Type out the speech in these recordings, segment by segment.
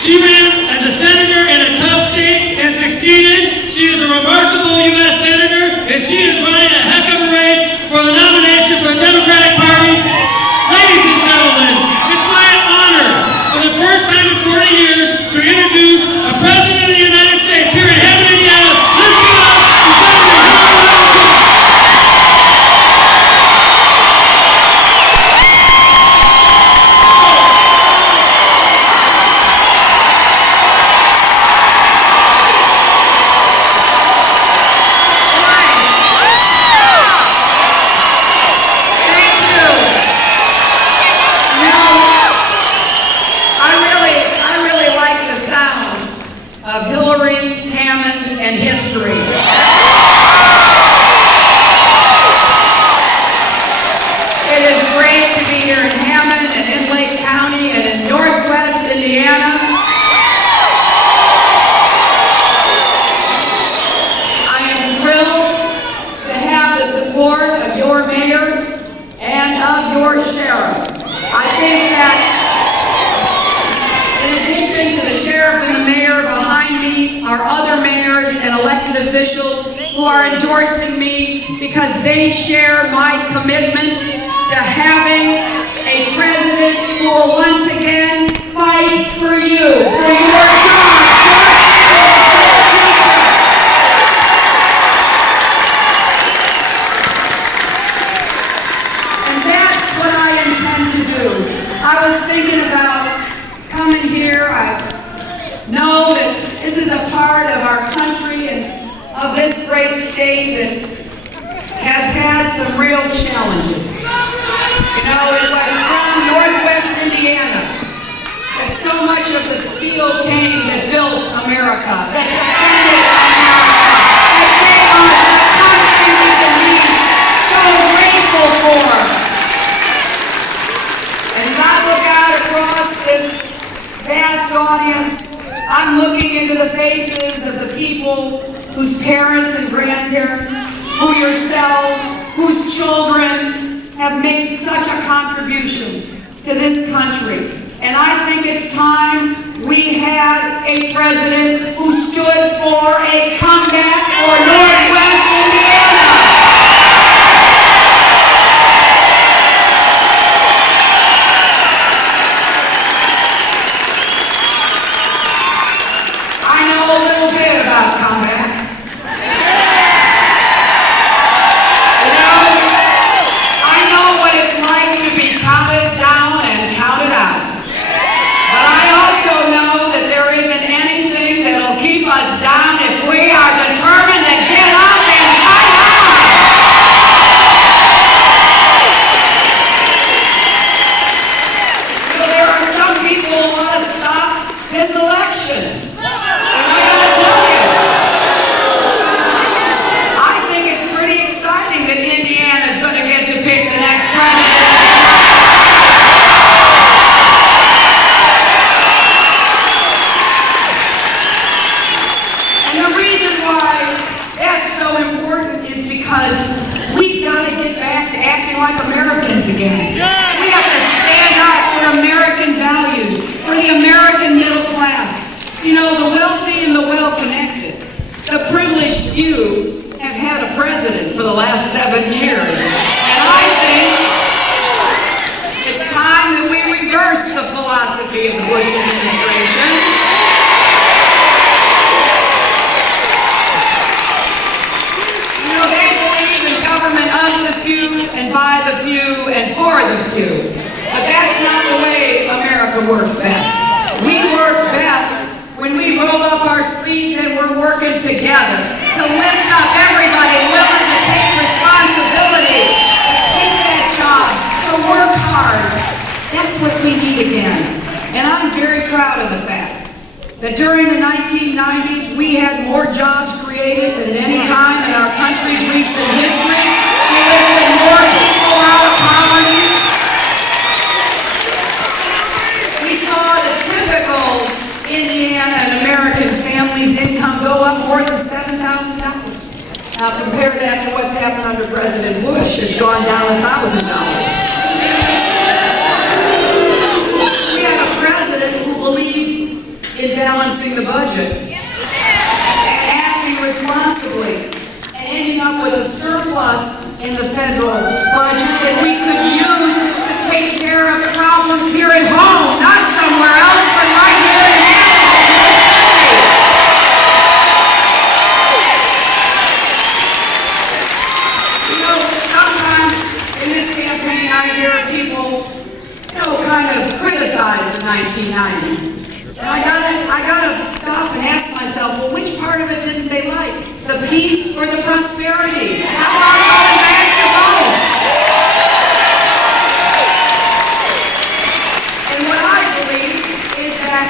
She ran as a senator in a tough state and succeeded. She is a remarkable U.S. senator, and she is running a heck of a race for the nomination for the Democratic Party. Ladies and gentlemen, it's my honor for the first time in 40 years to introduce a President of the United States here in Hammond, Indiana. Let's give it up to Senator Hammond. Hammond and history. It is great to be here in Hammond and in Lake County and in Northwest Indiana. I am thrilled to have the support of your mayor and of your sheriff. I think that in addition to the sheriff and the mayor behind me are other mayors and elected officials who are endorsing me because they share my commitment to having a president who will once again fight for you, for your job, your future. And that's what I intend to do. I was thinking about coming here. I know that this is a part of our country and of this great state that has had some real challenges. You know, it was from Northwest Indiana that so much of the steel came that built America, that defended America, that gave us the country we can be so grateful for. And as I look out across this vast audience, I'm looking into the faces of the people whose parents and grandparents, who yourselves, whose children have made such a contribution to this country. And I think it's time we had a president who stood for a comeback for Northwest Indiana. About comebacks. You know, I know what it's like to be counted down and counted out. But I also know that there isn't anything that'll keep us down if we are determined to get up and fight on. You know, there are some people who want to stop this election. And I gotta tell you, I think it's pretty exciting that Indiana is going to get to pick the next president. And the reason why that's so important is because we've got to get back to acting like Americans again. We have to stand up for American values, for the American middle class. You know, the wealthy and the well-connected, the privileged few have had a president for the last 7 years. And I think it's time that we reverse the philosophy of the Bush administration. You know, they believe in government of the few and by the few and for the few. But that's not the way America works best. We work best when we roll up our sleeves and we're working together to lift up everybody willing to take responsibility, to take that job, to work hard. That's what we need again. And I'm very proud of the fact that during the 1990s, we had more jobs created than at any time in our country's recent history. We lifted more people out of poverty. We saw the typical Indiana and American family's income go up more than $7,000. Now compare that to what's happened under President Bush. It's gone down $1,000. We had a president who believed in balancing the budget, and acting responsibly, and ending up with a surplus in the federal budget that we could use to take care of problems here at home, not somewhere else, but right here in Hammond. You know, sometimes in this campaign I hear people, kind of criticize the 1990s. And I gotta stop and ask myself, well, which part of it didn't they like? The peace or the prosperity? How about going back to Rome? And what I believe is that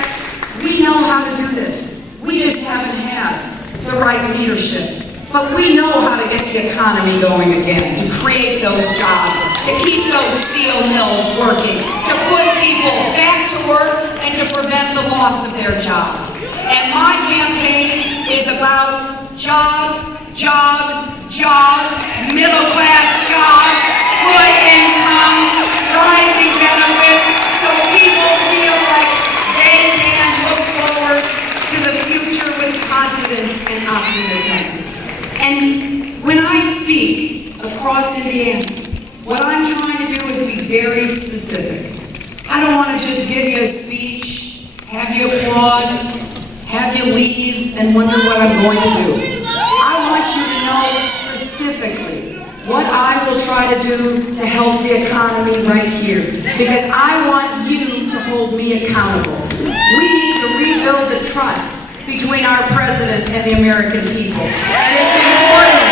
we know how to do this. We just haven't had the right leadership. But we know how to get the economy going again, to create those jobs, to keep those steel mills working, to put people back to work, and to prevent the loss of their jobs. And my campaign is about jobs, jobs, jobs, middle-class jobs, good income, rising benefits, so people feel like they can look forward to the future with confidence and optimism. And when I speak across Indiana, what I'm trying to do is be very specific. I don't want to just give you a speech, have you applaud, have you leave, and wonder what I'm going to do. I want you to know specifically what I will try to do to help the economy right here. Because I want you to hold me accountable. We need to rebuild the trust between our president and the American people. And it's important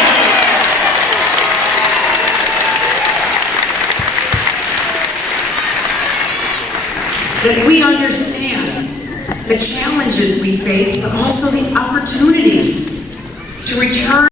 that we understand the challenges we face, but also the opportunities to return